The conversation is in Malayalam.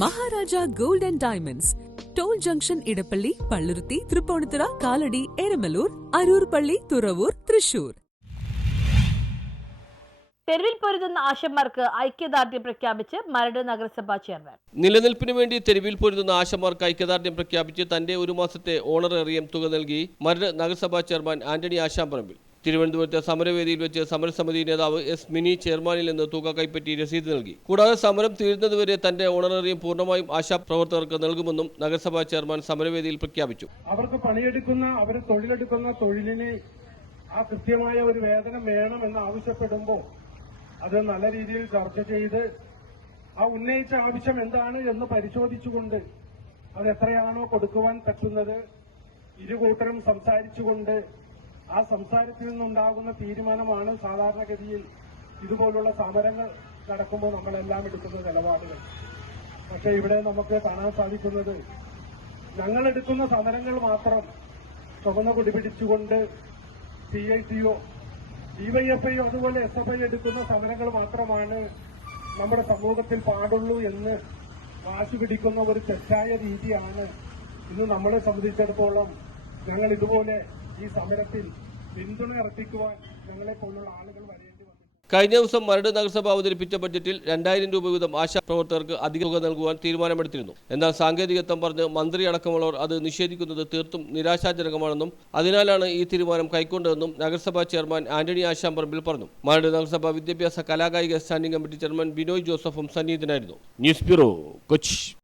Maharaja gold and diamonds, toll junction, Edappally, Palluruthy, Tripunithura, Kalady, Eramalloor, Aroor പള്ളി, തുറവൂർ, തൃശൂർ. തെരുവിൽ പൊരുതുന്ന ആശമാർക്ക് ഐക്യദാർഢ്യം പ്രഖ്യാപിച്ച് മരട് നഗരസഭാ ചെയർമാൻ. നിലനിൽപ്പിന് വേണ്ടി തെരുവിൽ പൊരുതുന്ന ആശമാർക്ക് ഐക്യദാർഢ്യം പ്രഖ്യാപിച്ച് തന്റെ ഒരു മാസത്തെ ഓണറേറിയം തുക നൽകി മരട് നഗരസഭാ ചെയർമാൻ ആന്റണി ആശാമ്പറമ്പിൽ. തിരുവനന്തപുരത്തെ സമരവേദിയിൽ വെച്ച് സമരസമിതി നേതാവ് എസ് മിനി ചെയർമാനിൽ നിന്ന് തുക കൈപ്പറ്റി രസീത് നൽകി. കൂടാതെ സമരം തീരുന്നതുവരെ തന്റെ ഓണറേറിയം പൂർണ്ണമായും ആശാപ്രവർത്തകർക്ക് നൽകുമെന്നും നഗരസഭാ ചെയർമാൻ സമരവേദിയിൽ പ്രഖ്യാപിച്ചു. അവർക്ക് പണിയെടുക്കുന്ന, അവർ തൊഴിലെടുക്കുന്ന തൊഴിലിന് ആ കൃത്യമായ ഒരു വേതനം വേണമെന്ന് ആവശ്യപ്പെടുമ്പോൾ അത് നല്ല രീതിയിൽ ചർച്ച ചെയ്ത് ആ ഉന്നയിച്ച ആവശ്യം എന്താണ് എന്ന് പരിശോധിച്ചുകൊണ്ട് അത് എത്രയാണോ കൊടുക്കുവാൻ പറ്റുന്നത് ഇരുകൂട്ടരും സംസാരിച്ചുകൊണ്ട് ആ സംസാരത്തിൽ നിന്നുണ്ടാകുന്ന തീരുമാനമാണ് സാധാരണഗതിയിൽ ഇതുപോലുള്ള സമരങ്ങൾ നടക്കുമ്പോൾ നമ്മളെല്ലാം എടുക്കുന്ന നിലപാടുകൾ. പക്ഷേ ഇവിടെ നമുക്ക് കാണാൻ സാധിക്കുന്നത് ഞങ്ങളെടുക്കുന്ന സമരങ്ങൾ മാത്രം ചുവന്ന കൊടി പിടിച്ചുകൊണ്ട് CITO, DYFI അതുപോലെ SFI എടുക്കുന്ന സമരങ്ങൾ മാത്രമാണ് നമ്മുടെ സമൂഹത്തിൽ പാടുള്ളൂ എന്ന് വാശി പിടിക്കുന്ന ഒരു തെറ്റായ രീതിയാണ് ഇന്ന് നമ്മളെ സംബന്ധിച്ചിടത്തോളം. ഞങ്ങൾ ഇതുപോലെ ഈ സമരത്തിൽ പിന്തുണ അർപ്പിക്കുവാൻ ഞങ്ങളെപ്പോലുള്ള ആളുകൾ വരേണ്ടി വന്നു. കഴിഞ്ഞ ദിവസം മരട് നഗരസഭ അവതരിപ്പിച്ച ബഡ്ജറ്റിൽ 2000 രൂപ വീതം ആശാപ്രവർത്തകർക്ക് അധിക തുക നൽകുവാൻ തീരുമാനമെടുത്തിരുന്നു. എന്നാൽ സാങ്കേതികത്വം പറഞ്ഞ് മന്ത്രി അടക്കമുള്ളവർ അത് നിഷേധിക്കുന്നത് തീർത്തും നിരാശാജനകമാണെന്നും അതിനാലാണ് ഈ തീരുമാനം കൈക്കൊണ്ടതെന്നും നഗരസഭാ ചെയർമാൻ ആന്റണി ആശാമ്പറമ്പിൽ പറഞ്ഞു. മരട് നഗരസഭ വിദ്യാഭ്യാസ കലാകായിക സ്റ്റാൻഡിംഗ് കമ്മിറ്റി ചെയർമാൻ ബിനോയ് ജോസഫും സന്നിഹിതനായിരുന്നു. News bureau, Kochi.